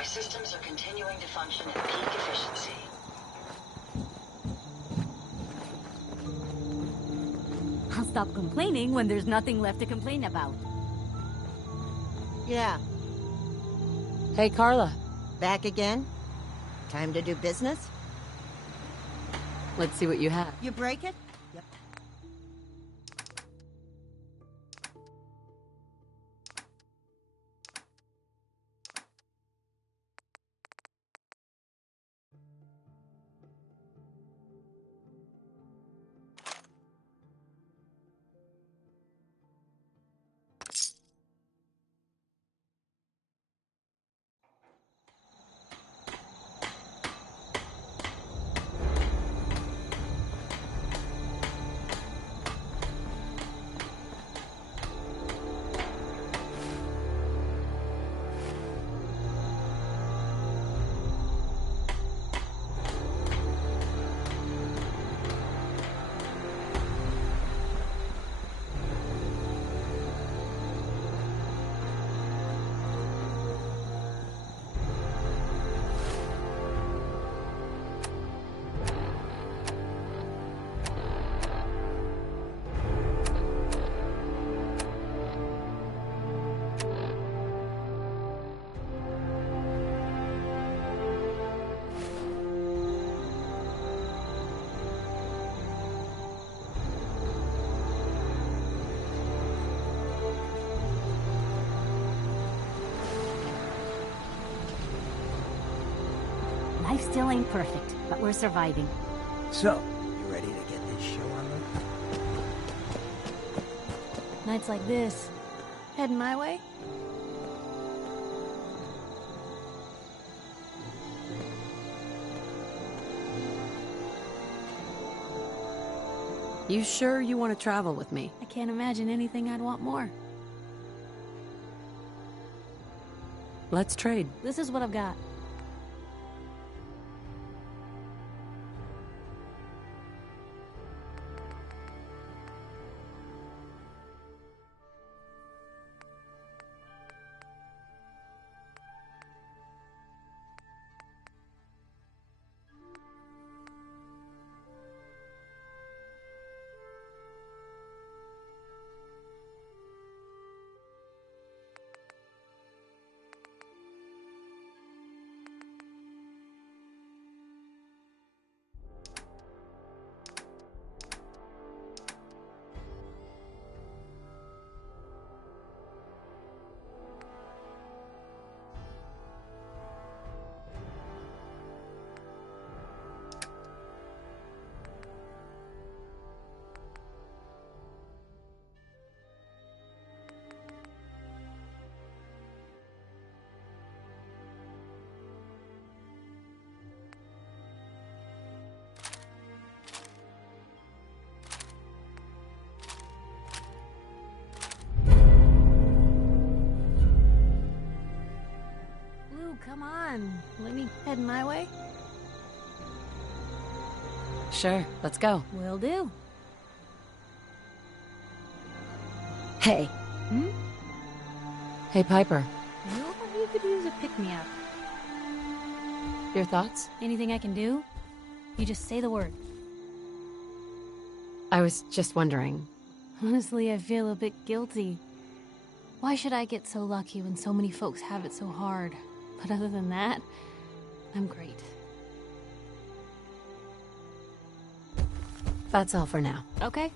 Our systems are continuing to function at peak efficiency. I'll stop complaining when there's nothing left to complain about. Yeah. Hey, Carla. Back again? Time to do business? Let's see what you have. You break it? Yep. Life still ain't perfect, but we're surviving. So, you ready to get this show on the... Nights like this, heading my way? You sure you want to travel with me? I can't imagine anything I'd want more. Let's trade. This is what I've got. Come on, let me head my way? Sure, let's go. Will do. Hey. Hey, Piper. You could use a pick-me-up. Your thoughts? Anything I can do? You just say the word. I was just wondering. Honestly, I feel a bit guilty. Why should I get so lucky when so many folks have it so hard? But other than that, I'm great. That's all for now. Okay.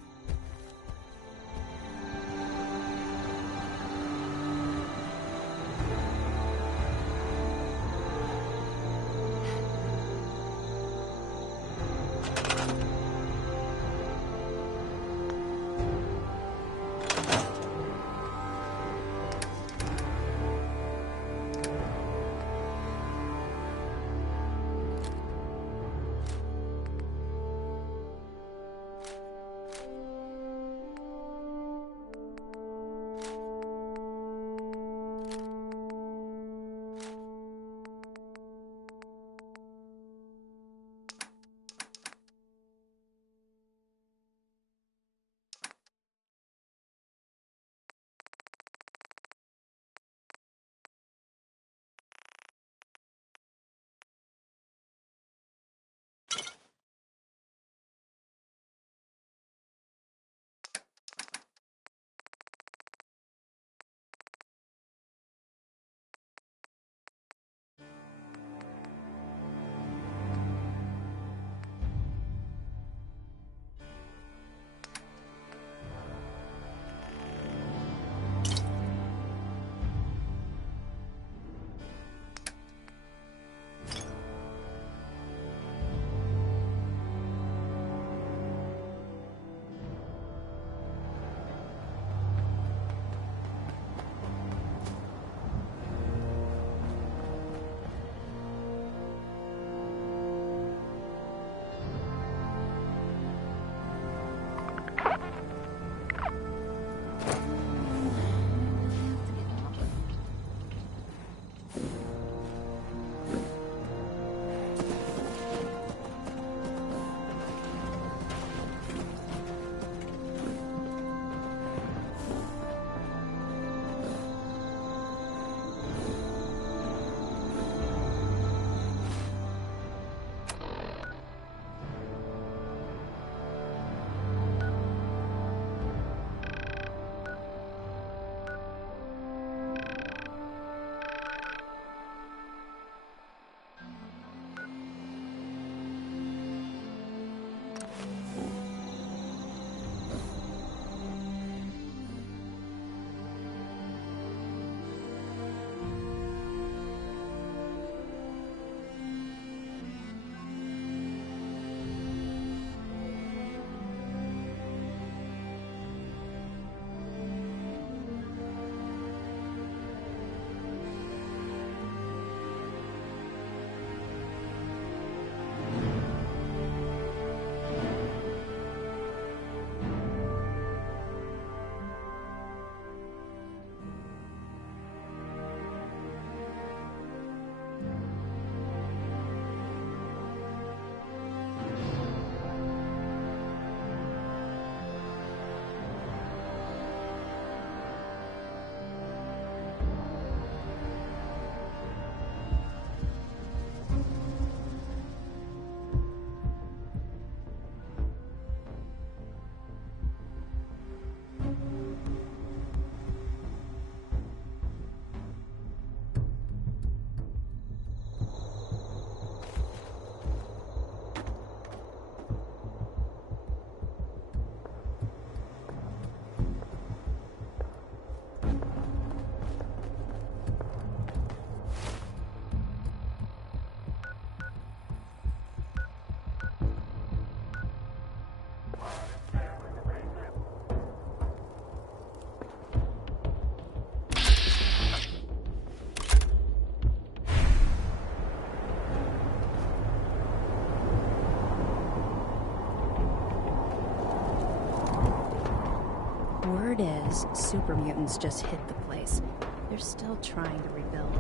Word is, super mutants just hit the place. They're still trying to rebuild.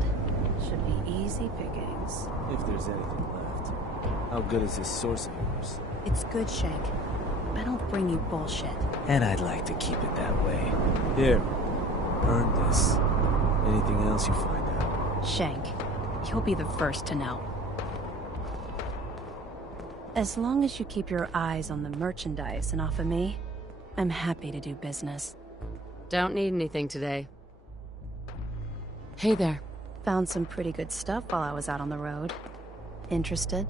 Should be easy pickings. If there's anything left. How good is this source of yours? It's good, Shank. I don't bring you bullshit. And I'd like to keep it that way. Here, burn this. Anything else you find out? Shank, you'll be the first to know. As long as you keep your eyes on the merchandise and off of me, I'm happy to do business. Don't need anything today. Hey there. Found some pretty good stuff while I was out on the road. Interested?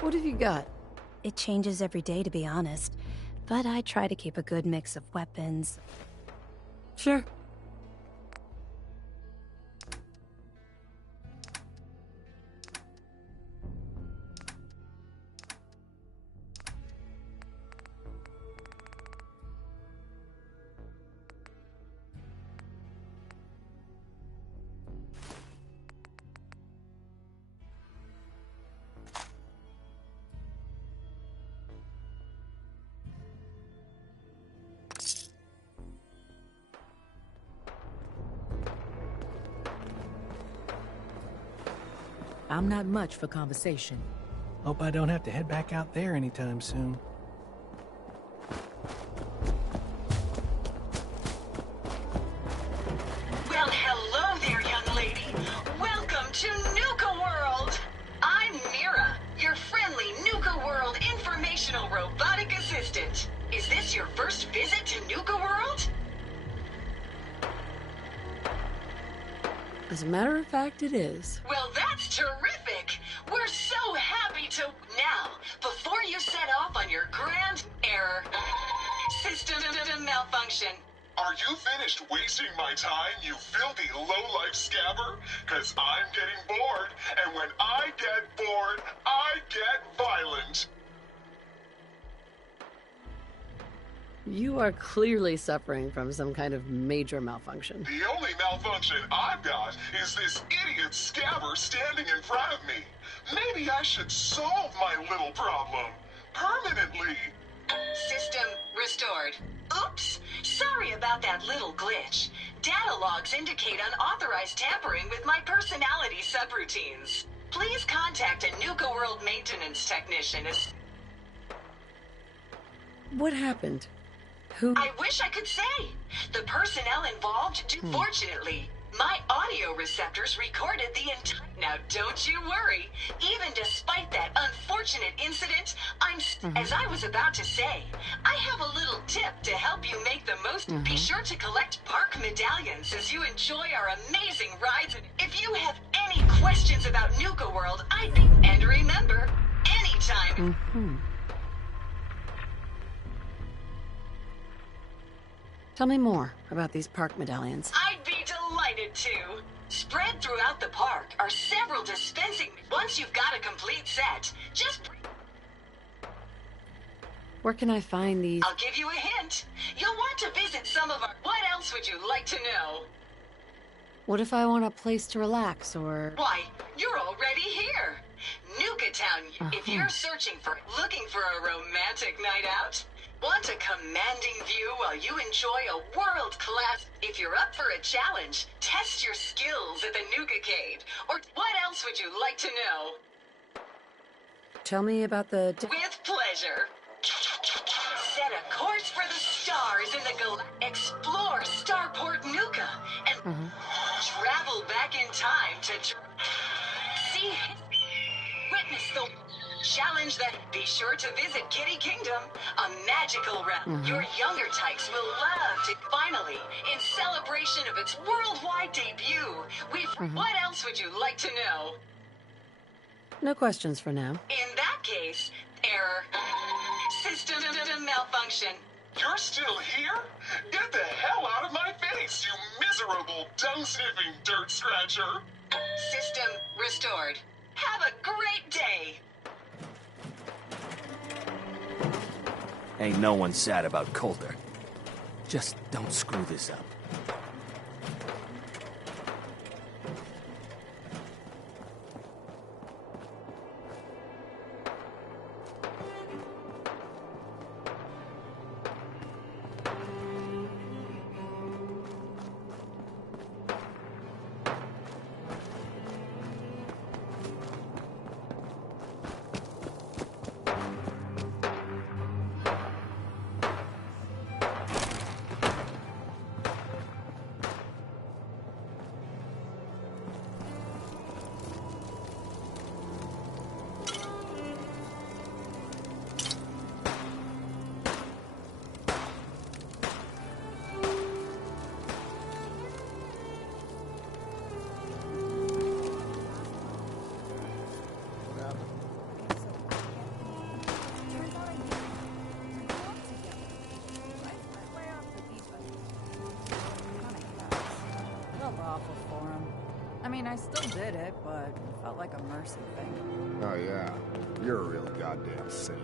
What have you got? It changes every day, to be honest. But I try to keep a good mix of weapons. Sure. I'm not much for conversation. Hope I don't have to head back out there anytime soon. Well, hello there, young lady. Welcome to Nuka World. I'm Mira, your friendly Nuka World informational robotic assistant. Is this your first visit to Nuka World? As a matter of fact, it is. Well, that's terrific. We're so happy to... Now, before you set off on your grand error, system malfunction. Are you finished wasting my time, you filthy low-life scabber? 'Cause I'm getting bored, and when I get bored, I get violent. You are clearly suffering from some kind of major malfunction. The only malfunction I've got is this idiot scabber standing in front of me. Maybe I should solve my little problem permanently. System restored. Oops. Sorry about that little glitch. Data logs indicate unauthorized tampering with my personality subroutines. Please contact a Nuka World maintenance technician. What happened? Who? I wish I could say. The personnel involved do. Fortunately, my audio receptors recorded the entire... Now, don't you worry. Even despite that unfortunate incident, as I was about to say, I have a little tip to help you make the most. Be sure to collect park medallions as you enjoy our amazing rides. If you have any questions about Nuka World, I'd be... And remember, anytime... Tell me more about these park medallions. I'd be delighted to. Spread throughout the park are several dispensing... Once you've got a complete set, just... Where can I find these? I'll give you a hint. You'll want to visit some of our... What else would you like to know? What if I want a place to relax, or... Why, you're already here. Nuka Town. If you're looking for a romantic night out... Want a commanding view while you enjoy a world-class... If you're up for a challenge, test your skills at the Nuka-cade. Or what else would you like to know? Tell me about the... With pleasure. Set a course for the stars in the explore Starport Nuka and travel back in time to see, witness the challenge that. Be sure to visit Kitty Kingdom, a magical realm. Your younger types will love to. Finally, in celebration of its worldwide debut, What else would you like to know? No questions for now. In that case, error. System malfunction. You're still here? Get the hell out of my face, you miserable, dung-sniffing dirt scratcher! System restored. Have a great day! Ain't no one sad about Coulter. Just don't screw this up. awful for him. I mean, I still did it, but it felt like a mercy thing. Oh yeah, you're a real goddamn saint.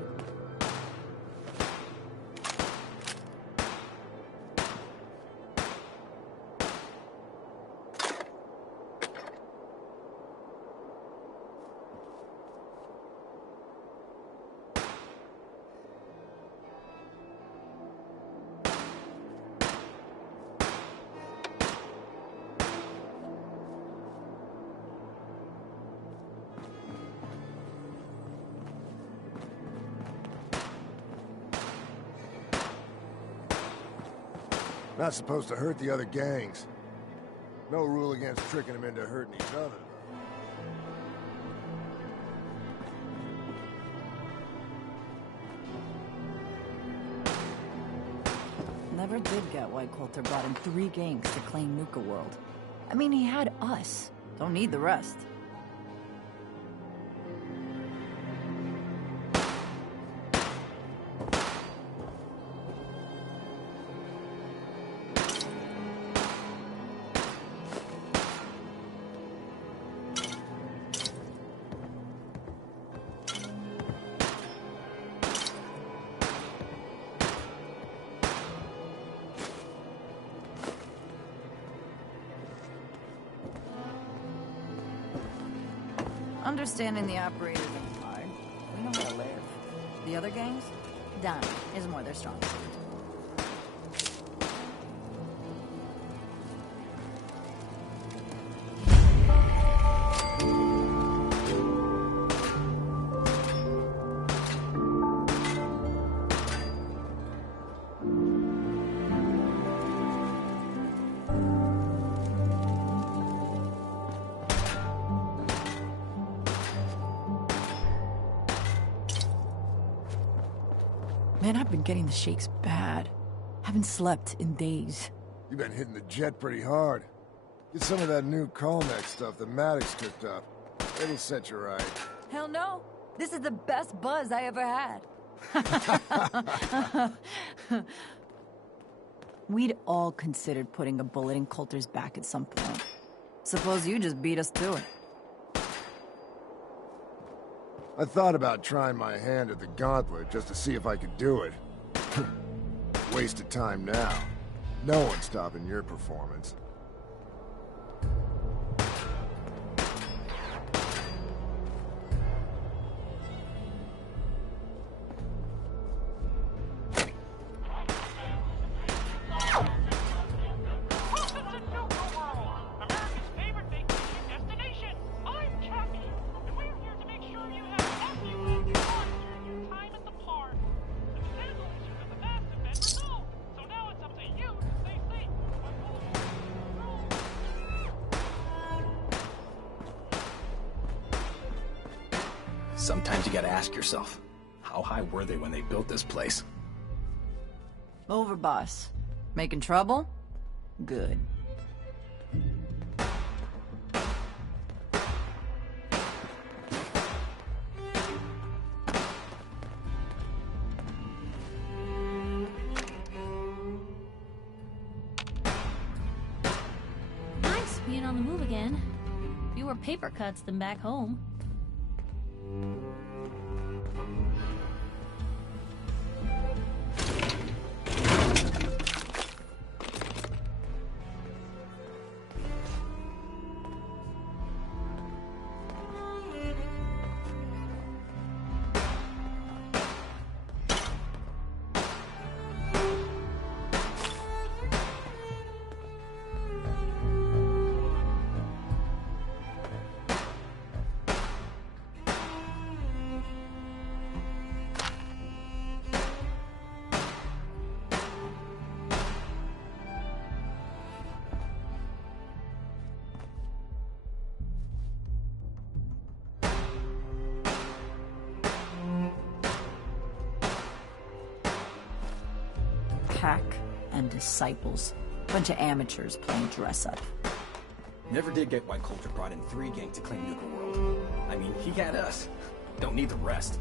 Not supposed to hurt the other gangs. No rule against tricking them into hurting each other. Never did get why Coulter brought in 3 gangs to claim Nuka World. I mean, he had us. Don't need the rest. Understanding the operators ain't hard. We know how to live. The other gangs? Dying is more their strong suit. Man, I've been getting the shakes bad. Haven't slept in days. You've been hitting the jet pretty hard. Get some of that new Colneck stuff that Maddox cooked up. It'll set you right. Hell no. This is the best buzz I ever had. We'd all considered putting a bullet in Coulter's back at some point. Suppose you just beat us to it. I thought about trying my hand at the gauntlet just to see if I could do it. Waste of time now. No one's stopping your performance. Sometimes you gotta ask yourself, how high were they when they built this place? Over, boss. Making trouble? Good. Nice being on the move again. Fewer paper cuts than back home. Pack and disciples. Bunch of amateurs playing dress-up. Never did get why Coulter brought in 3 gangs to claim Nuka World. I mean, he had us. Don't need the rest.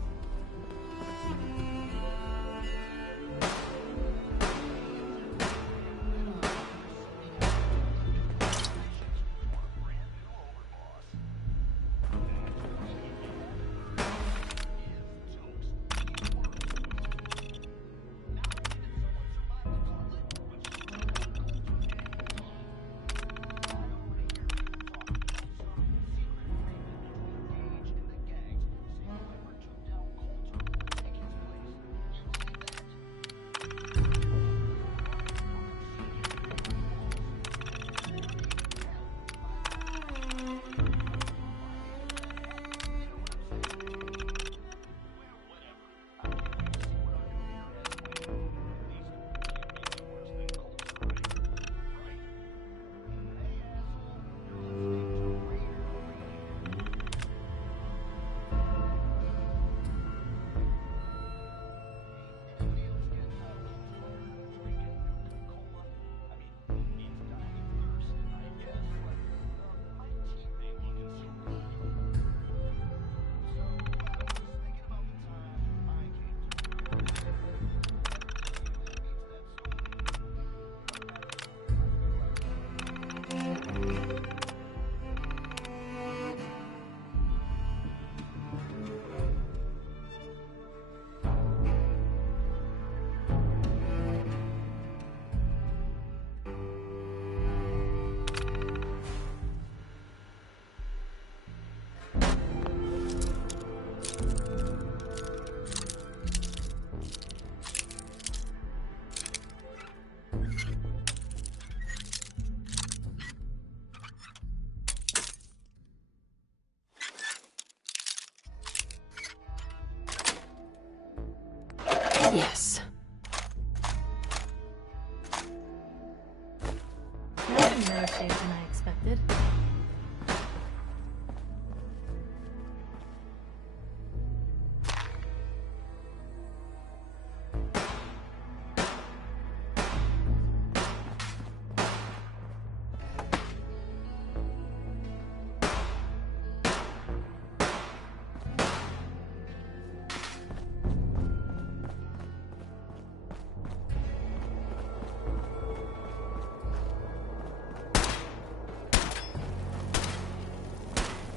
In better shape than I expected.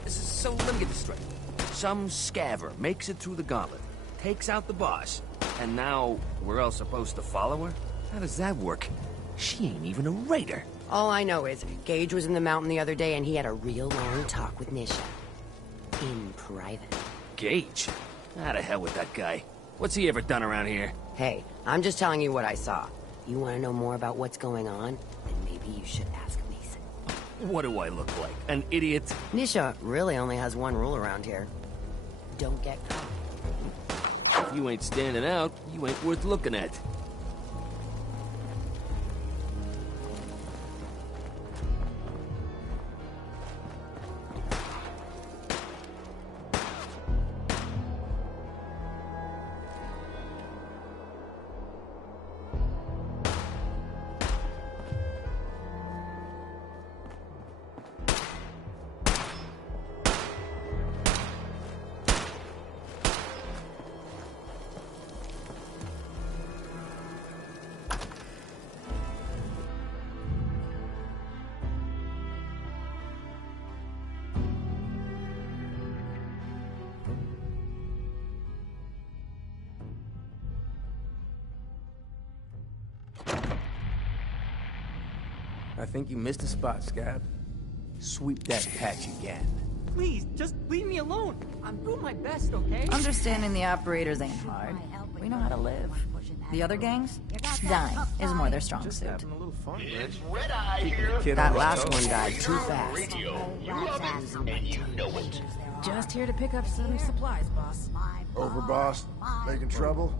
So let me get this straight. Some scaver makes it through the gauntlet, takes out the boss, and now we're all supposed to follow her? How does that work? She ain't even a raider. All I know is Gage was in the mountain the other day and he had a real long talk with Nisha. In private. Gage? How the hell with that guy? What's he ever done around here? Hey, I'm just telling you what I saw. You want to know more about what's going on? Then maybe you should ask Mason. What do I look like? An idiot? Nisha really only has one rule around here. Don't get caught. If you ain't standing out, you ain't worth looking at. I think you missed a spot, Scab. Sweep that patch again. Please, just leave me alone. I'm doing my best, okay? Understanding the operators ain't hard. We know how to live. The other gangs? Dying is more their strong suit. It's Red Eye here. That last one died too fast. Radio. You love it, and you know it. Just here to pick up some supplies, boss. Over, boss? Making trouble?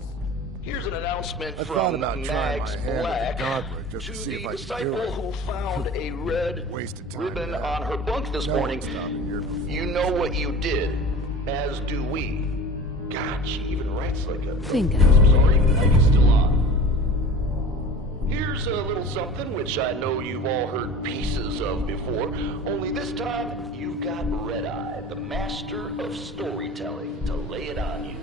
Here's an announcement I from thought about trying Max my hand Black at the gauntlet just to see the if I could do disciple it. who found a red Wasted time ribbon now. on her bunk this No morning. one's stopping your performance. You know what you did, as do we. God, she even writes like a... Bingo. I'm sorry, I'm still on. Here's a little something which I know you've all heard pieces of before, only this time you've got Red Eye, the master of storytelling, to lay it on you.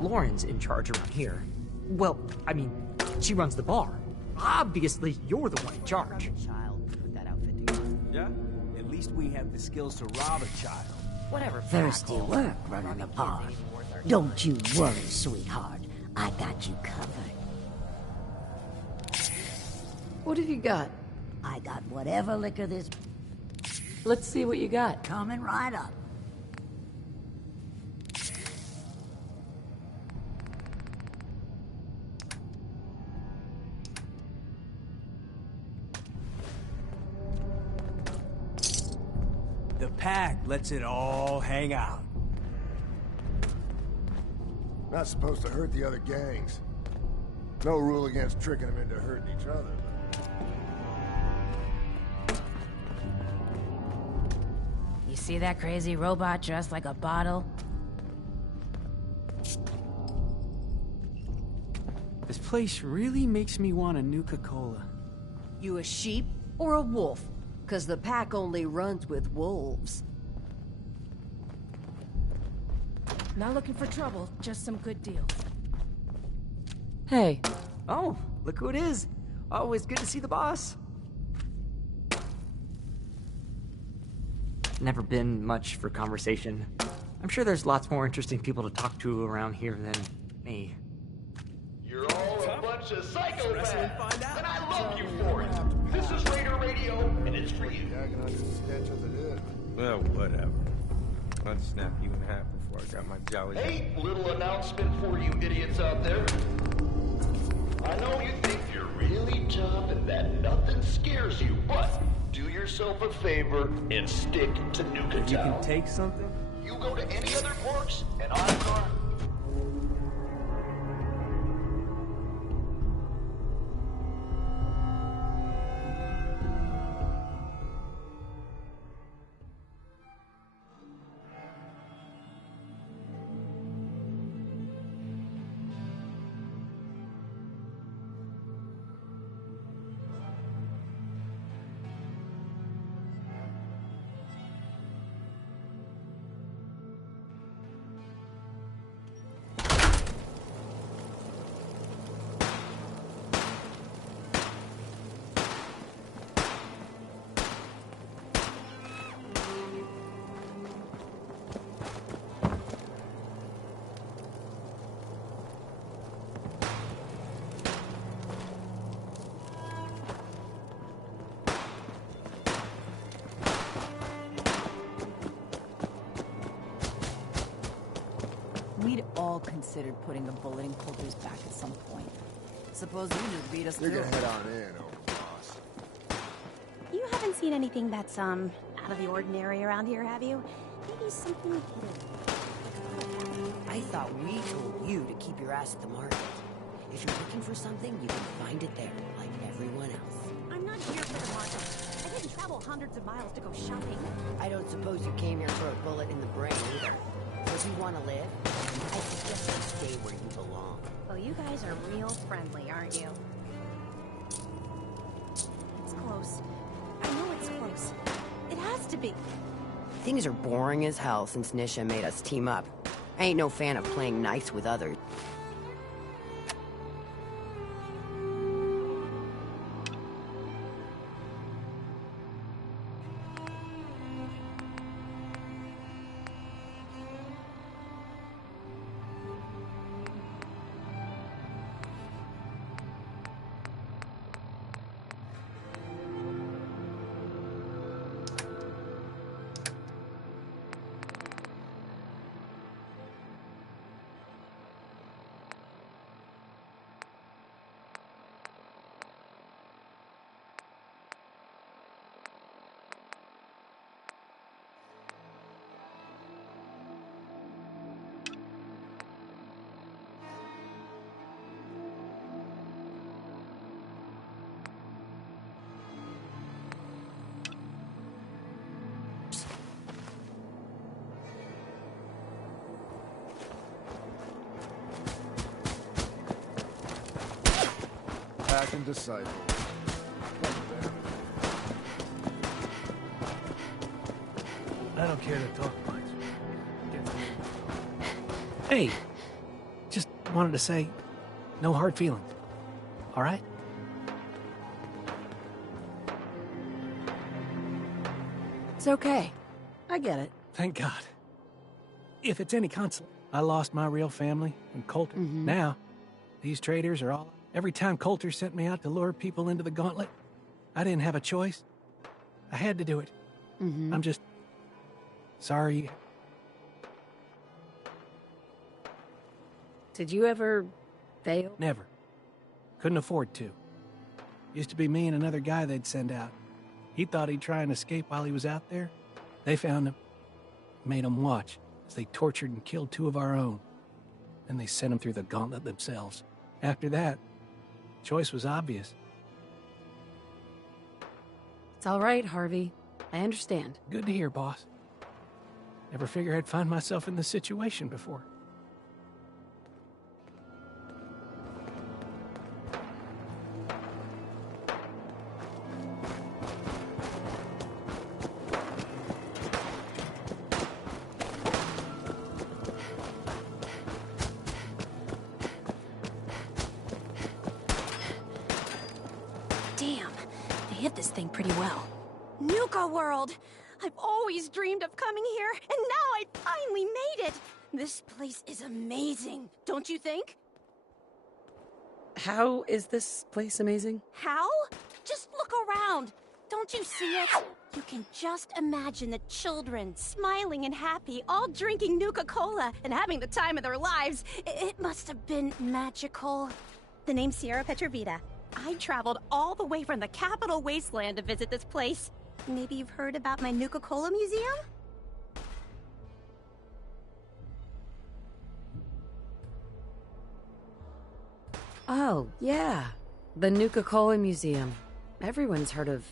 Lauren's in charge around here. Well, I mean, she runs the bar. Obviously, you're the one in charge. Yeah? At least we have the skills to rob a child. Whatever. Thirsty work running the bar. Don't you worry, sweetheart. I got you covered. What have you got? I got whatever liquor this... Let's see what you got. Coming right up. The pack lets it all hang out. Not supposed to hurt the other gangs. No rule against tricking them into hurting each other. You see that crazy robot dressed like a bottle? This place really makes me want a Nuka-Cola. You a sheep or a wolf? 'Cause the pack only runs with wolves. Not looking for trouble, just some good deals. Hey. Oh, look who it is. Always good to see the boss. never been much for conversation. I'm sure there's lots more interesting people to talk to around here than me. You're all a bunch of psychopaths, and I love you for it. This is Raider Radio, and it's for you. Well, whatever. I'd snap you in half before I got my jolly... Hey, little announcement for you idiots out there. I know you think you're really tough and that nothing scares you, but do yourself a favor and stick to Nuka Town. You can take something? You go to any other parks, and I'm gonna... We'd all considered putting a bullet in Coulter's back at some point. Suppose you just beat us You to can it. head on in, old boss. You haven't seen anything that's, out of the ordinary around here, have you? Maybe something hidden. I thought we told you to keep your ass at the market. If you're looking for something, you can find it there, like everyone else. I'm not here for the market. I didn't travel hundreds of miles to go shopping. I don't suppose you came here for a bullet in the brain either. Does you want to live? I suggest you stay where you belong. Well, you guys are real friendly, aren't you? It's close. I know it's close. It has to be. Things are boring as hell since Nisha made us team up. I ain't no fan of playing nice with others. Pack and disciple. I don't care to talk much. Hey, just wanted to say, no hard feelings. All right? It's okay. I get it. Thank God. If it's any consolation, I lost my real family in Coulter. Now, these traders are all... Every time Coulter sent me out to lure people into the gauntlet, I didn't have a choice. I had to do it. I'm just... sorry. Did you ever fail? Never. Couldn't afford to. Used to be me and another guy they'd send out. He thought he'd try and escape while he was out there. They found him. Made him watch as they tortured and killed 2 of our own. Then they sent him through the gauntlet themselves. After that, choice was obvious. It's all right, Harvey. I understand. Good to hear, boss. Never figured I'd find myself in this situation before. Damn, they hit this thing pretty well. Nuka World! I've always dreamed of coming here, and now I finally made it. This place is amazing, don't you think? How is this place amazing? How? Just look around. Don't you see it? You can just imagine the children, smiling and happy, all drinking Nuka-Cola and having the time of their lives. It must have been magical. The name's Sierra Petrovita. I traveled all the way from the capital wasteland to visit this place. Maybe you've heard about my Nuka-Cola museum? Oh, yeah. The Nuka-Cola Museum. Everyone's heard of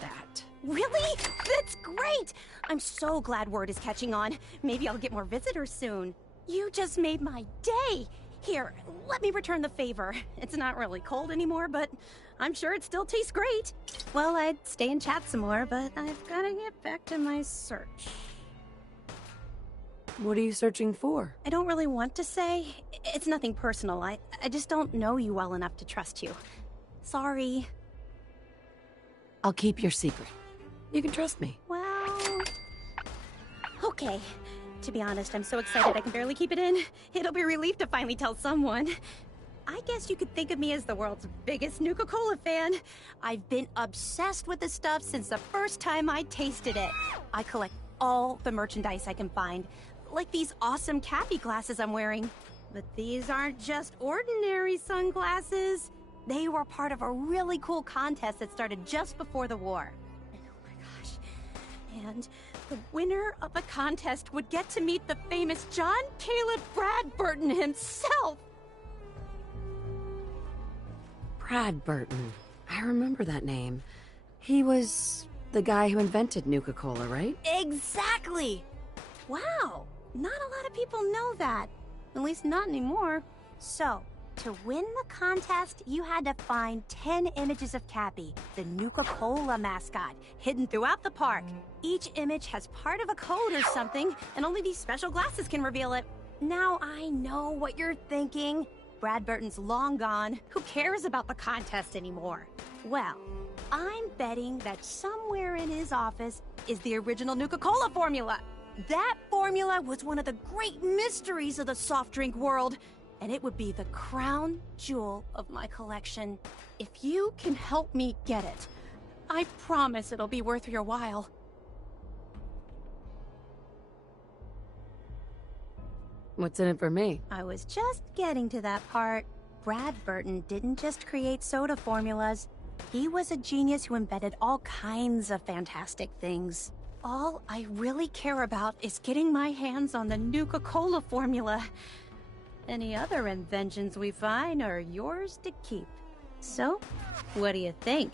that. Really? That's great! I'm so glad word is catching on. Maybe I'll get more visitors soon. You just made my day! Here, let me return the favor. It's not really cold anymore, but I'm sure it still tastes great. Well, I'd stay and chat some more, but I've gotta get back to my search. What are you searching for? I don't really want to say. It's nothing personal. I just don't know you well enough to trust you. Sorry. I'll keep your secret. You can trust me. Well... Okay. To be honest, I'm so excited I can barely keep it in. It'll be a relief to finally tell someone. I guess you could think of me as the world's biggest Nuka-Cola fan. I've been obsessed with this stuff since the first time I tasted it. I collect all the merchandise I can find, like these awesome Cappy glasses I'm wearing. But these aren't just ordinary sunglasses. They were part of a really cool contest that started just before the war. And oh my gosh. And the winner of the contest would get to meet the famous John Caleb Bradburton himself. Bradburton. I remember that name. He was the guy who invented Nuka-Cola, right? Exactly! Wow, not a lot of people know that. At least not anymore. So, to win the contest, you had to find 10 images of Cappy, the Nuka-Cola mascot, hidden throughout the park. Each image has part of a code or something, and only these special glasses can reveal it. Now I know what you're thinking. Bradburton's long gone. Who cares about the contest anymore? Well, I'm betting that somewhere in his office is the original Nuka-Cola formula. That formula was one of the great mysteries of the soft drink world, and it would be the crown jewel of my collection. If you can help me get it, I promise it'll be worth your while. What's in it for me? I was just getting to that part. Bradburton didn't just create soda formulas. He was a genius who invented all kinds of fantastic things. All I really care about is getting my hands on the Nuka-Cola formula. Any other inventions we find are yours to keep. So, what do you think?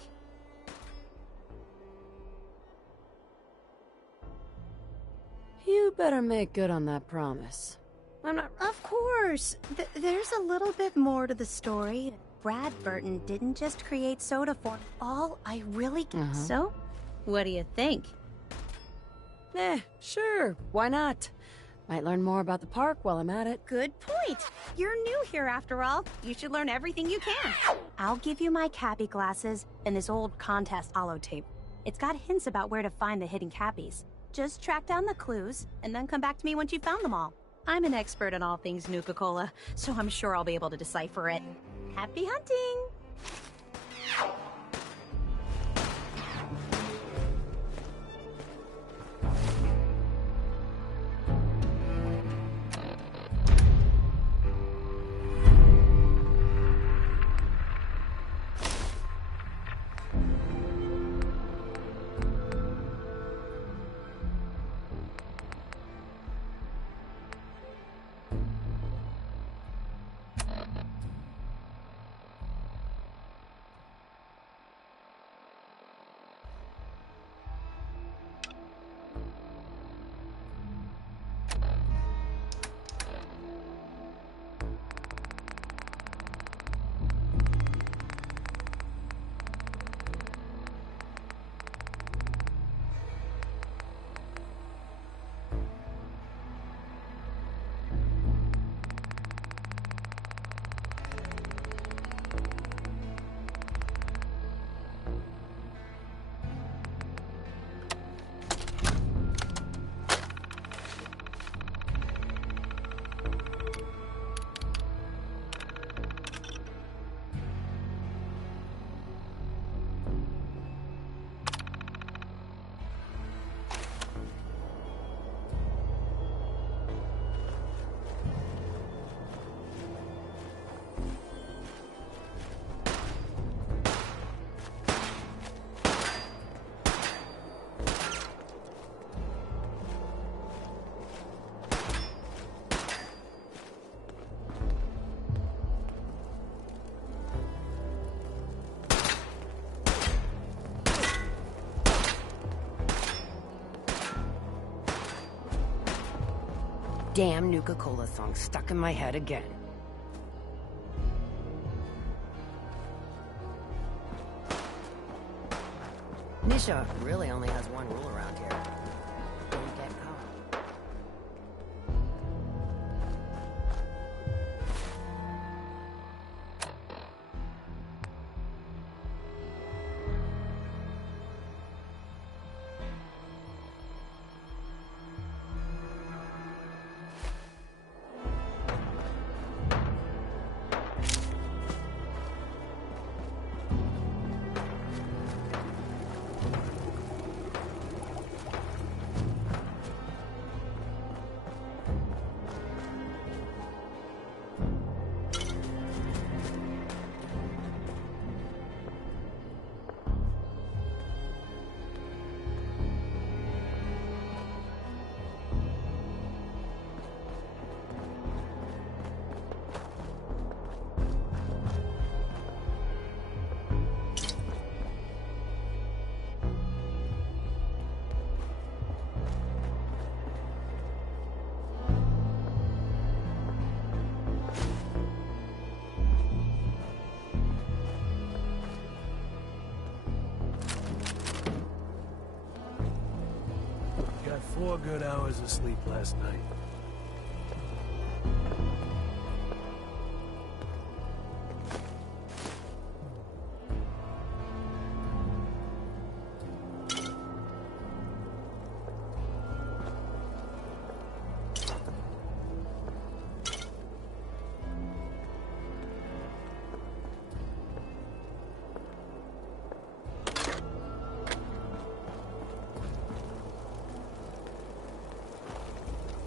You better make good on that promise. I'm not... Of course! There's a little bit more to the story. Bradburton didn't just create soda form. All I really... So, what do you think? Sure. Why not? Might learn more about the park while I'm at it. Good point. You're new here after all. You should learn everything you can. I'll give you my Cappy glasses and this old contest holotape. It's got hints about where to find the hidden Cappies. Just track down the clues and then come back to me once you've found them all. I'm an expert in all things Nuka-Cola, so I'm sure I'll be able to decipher it. Happy hunting! damn Nuka-Cola song stuck in my head again. Nisha really only has one rule around here. Don't get caught. Got 4 good hours of sleep last night.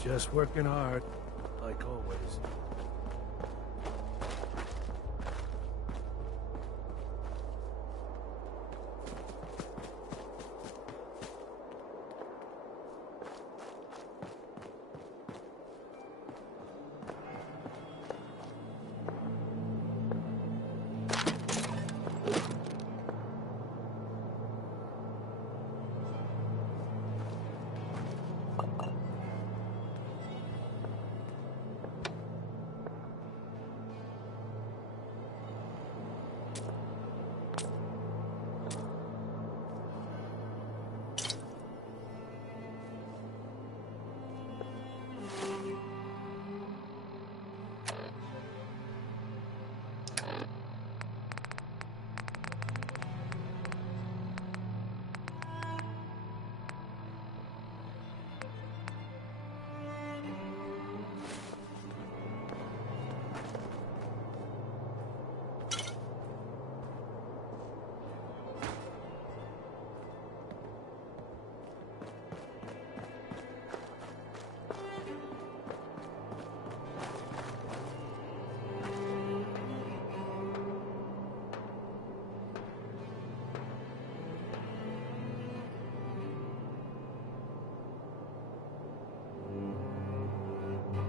Just working hard, like always.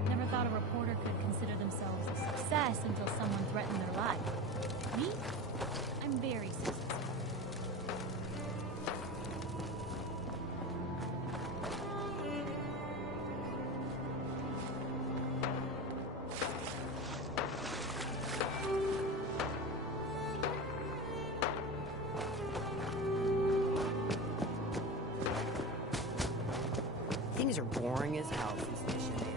Never thought a reporter could consider themselves a success until someone threatened their life. Me? I'm very successful. Things are boring as hell since they should have.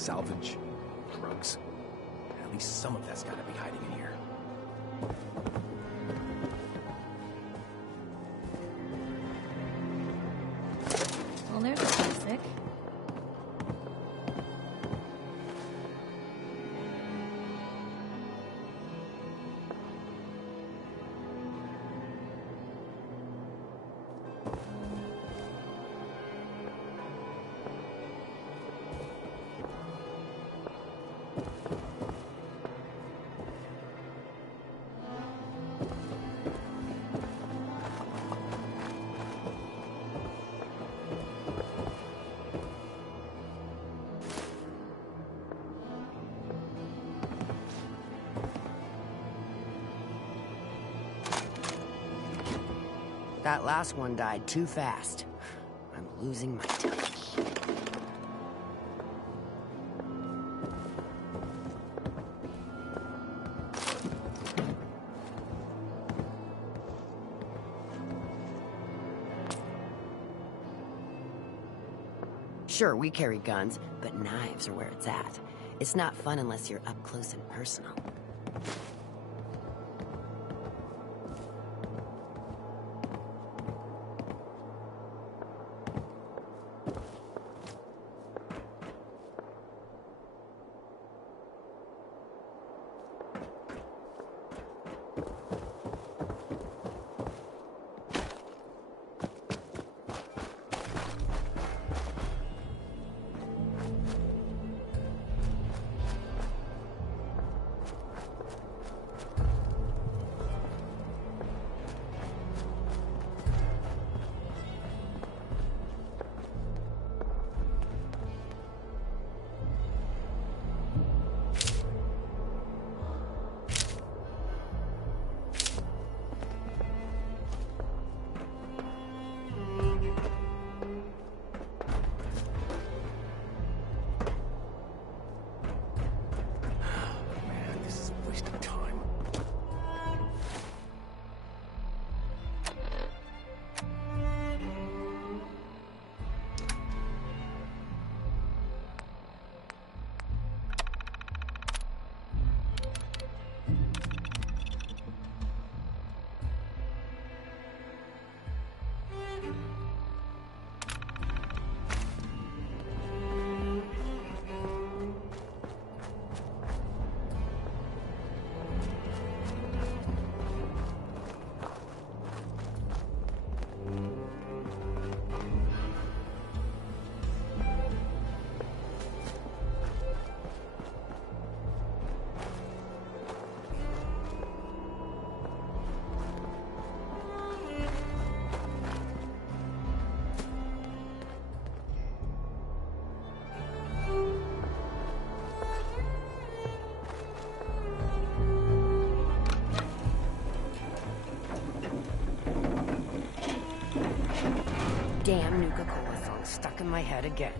salvage, drugs. At least some of that's gotta be hiding in here. Well, there's a classic. That last one died too fast. I'm losing my touch. Sure, we carry guns, but knives are where it's at. It's not fun unless you're up close and personal. Damn Nuka-Cola song stuck in my head again.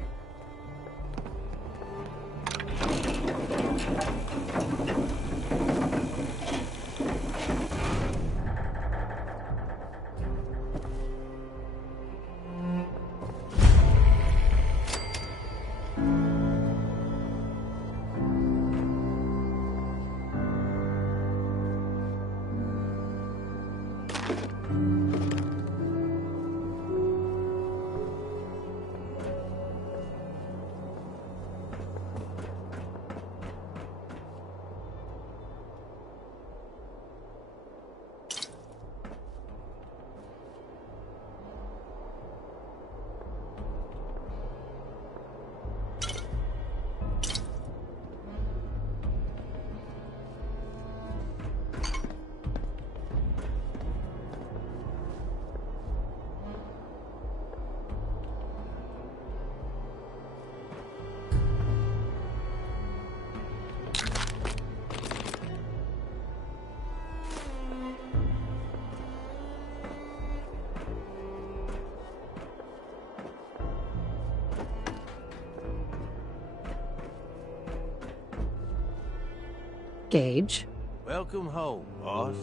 Gage. Welcome home, boss.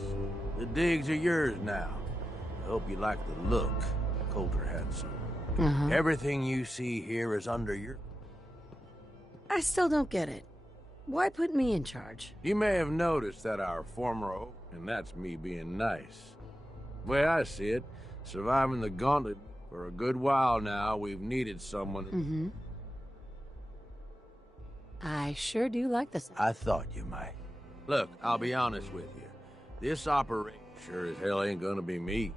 The digs are yours now. I hope you like the look Coulter had some. Everything you see here is under your... I still don't get it. Why put me in charge? You may have noticed that our former and that's me being nice. The way I see it, surviving the gauntlet for a good while now, we've needed someone. Mm-hmm. I sure do like this. I thought you might. Look, I'll be honest with you. This operation sure as hell ain't gonna be me.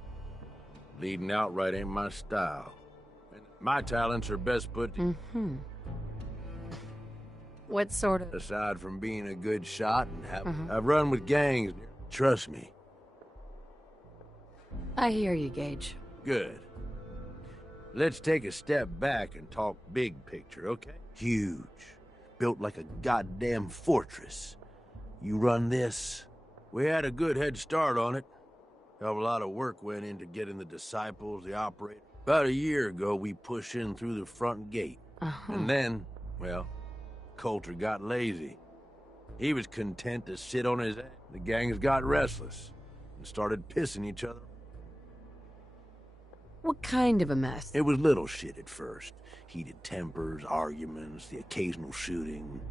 Leading outright ain't my style. And my talents are best put to... Mm-hmm. What sort of... Aside from being a good shot and I've run with gangs. Trust me. I hear you, Gage. Good. Let's take a step back and talk big picture, okay? Huge. Built like a goddamn fortress. You run this. We had a good head start on it. Hell of a lot of work went into getting the disciples, the operator. About a year ago, we pushed in through the front gate. And then, well, Coulter got lazy. He was content to sit on his ass. The gangs got restless and started pissing each other. What kind of a mess? It was little shit at first. Heated tempers, arguments, the occasional shooting.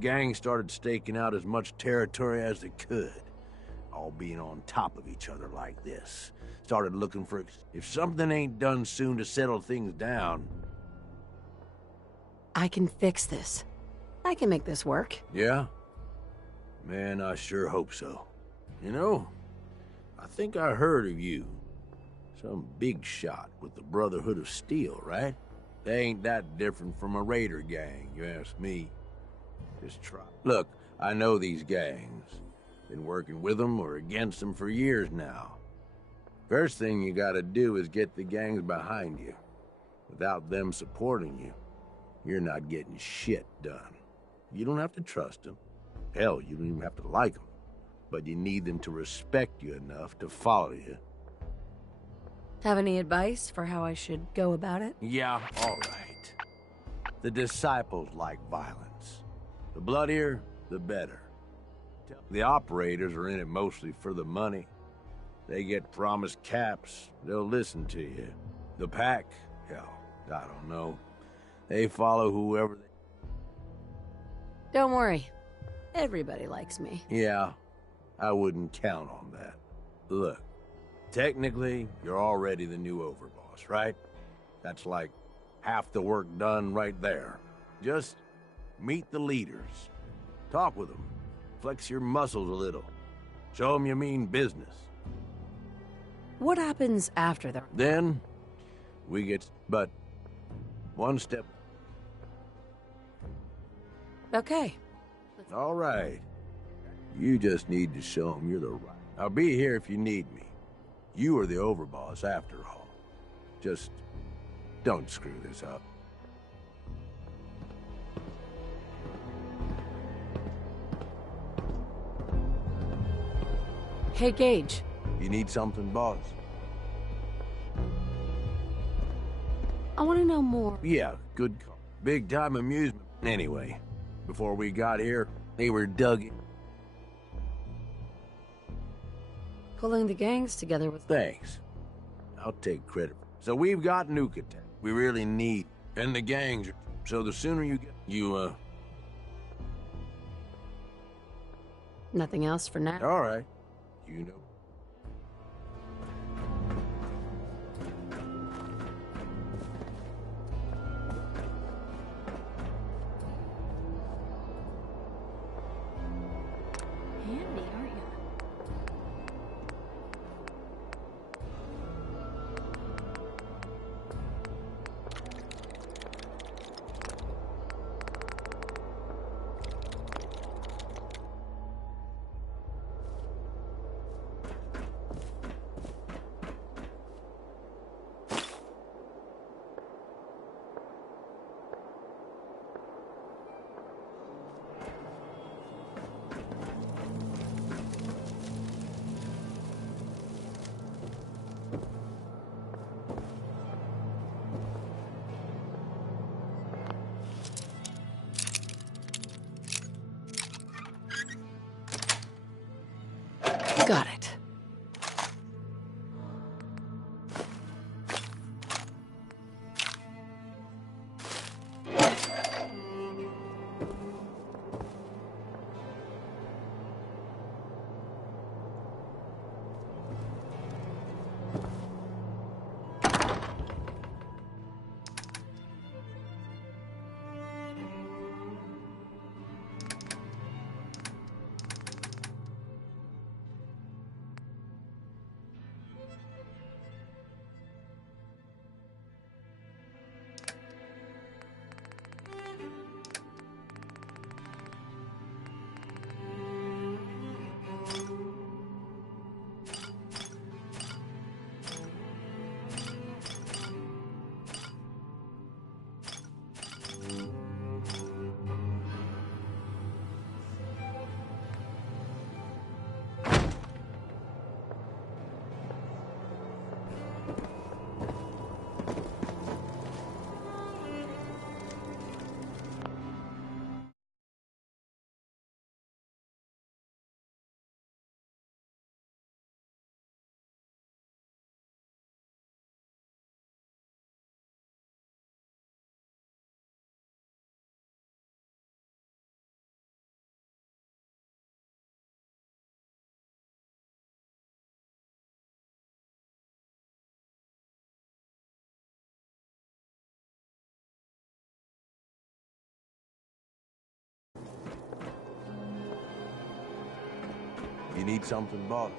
Gangs started staking out as much territory as they could, all being on top of each other like this. Started looking for... If something ain't done soon to settle things down... I can fix this. I can make this work. Yeah? Man, I sure hope so. You know, I think I heard of you. Some big shot with the Brotherhood of Steel, right? They ain't that different from a raider gang, you ask me. Just try. Look, I know these gangs. Been working with them or against them for years now. First thing you gotta do is get the gangs behind you. Without them supporting you, you're not getting shit done. You don't have to trust them. Hell, you don't even have to like them. But you need them to respect you enough to follow you. Have any advice for how I should go about it? Yeah, all right. The disciples like violence. The bloodier, the better. The operators are in it mostly for the money. They get promised caps, they'll listen to you. The pack, hell, I don't know. They follow whoever they... Don't worry. Everybody likes me. Yeah, I wouldn't count on that. Look, technically, you're already the new overboss, right? That's like half the work done right there. Just meet the leaders. Talk with them. Flex your muscles a little. Show them you mean business. What happens after that? Then, we get... But, one step... Okay. All right. You just need to show them you're the right... I'll be here if you need me. You are the overboss after all. Just don't screw this up. Hey, Gage. You need something, boss? I want to know more. Yeah, good call. Big time amusement. Anyway, before we got here, they were dug in. Pulling the gangs together was... Thanks. I'll take credit. So we've got Nuka Tech. We really need... And the gangs. So the sooner you get... Nothing else for now? All right. You know. Handy, aren't you? need something, boss?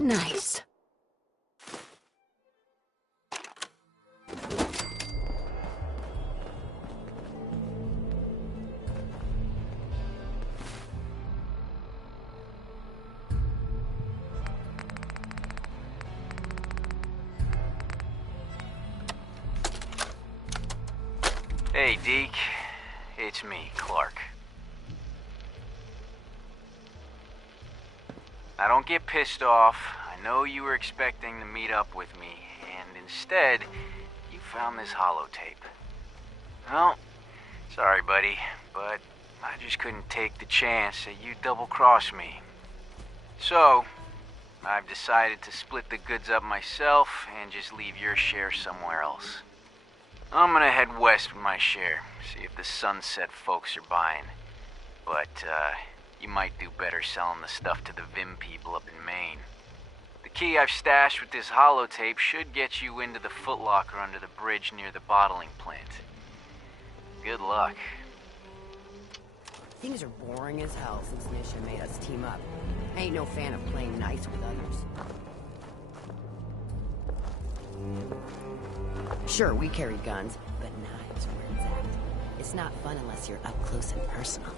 Nice. Hey, Deke. It's me, Clark. Now, don't get pissed off. I know you were expecting to meet up with me, and instead, you found this holotape. Well, sorry, buddy, but I just couldn't take the chance that you'd double-cross me. So, I've decided to split the goods up myself and just leave your share somewhere else. I'm gonna head west with my share, see if the Sunset folks are buying. But, you might do better selling the stuff to the Vim people up in Maine. The key I've stashed with this holotape should get you into the Foot Locker under the bridge near the bottling plant. Good luck. Things are boring as hell since Nisha made us team up. I ain't no fan of playing nice with others. Sure, we carry guns, but knives are where it's at. It's not fun unless you're up close and personal.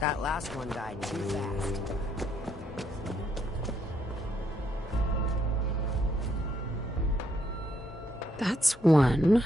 That last one died too fast. That's one.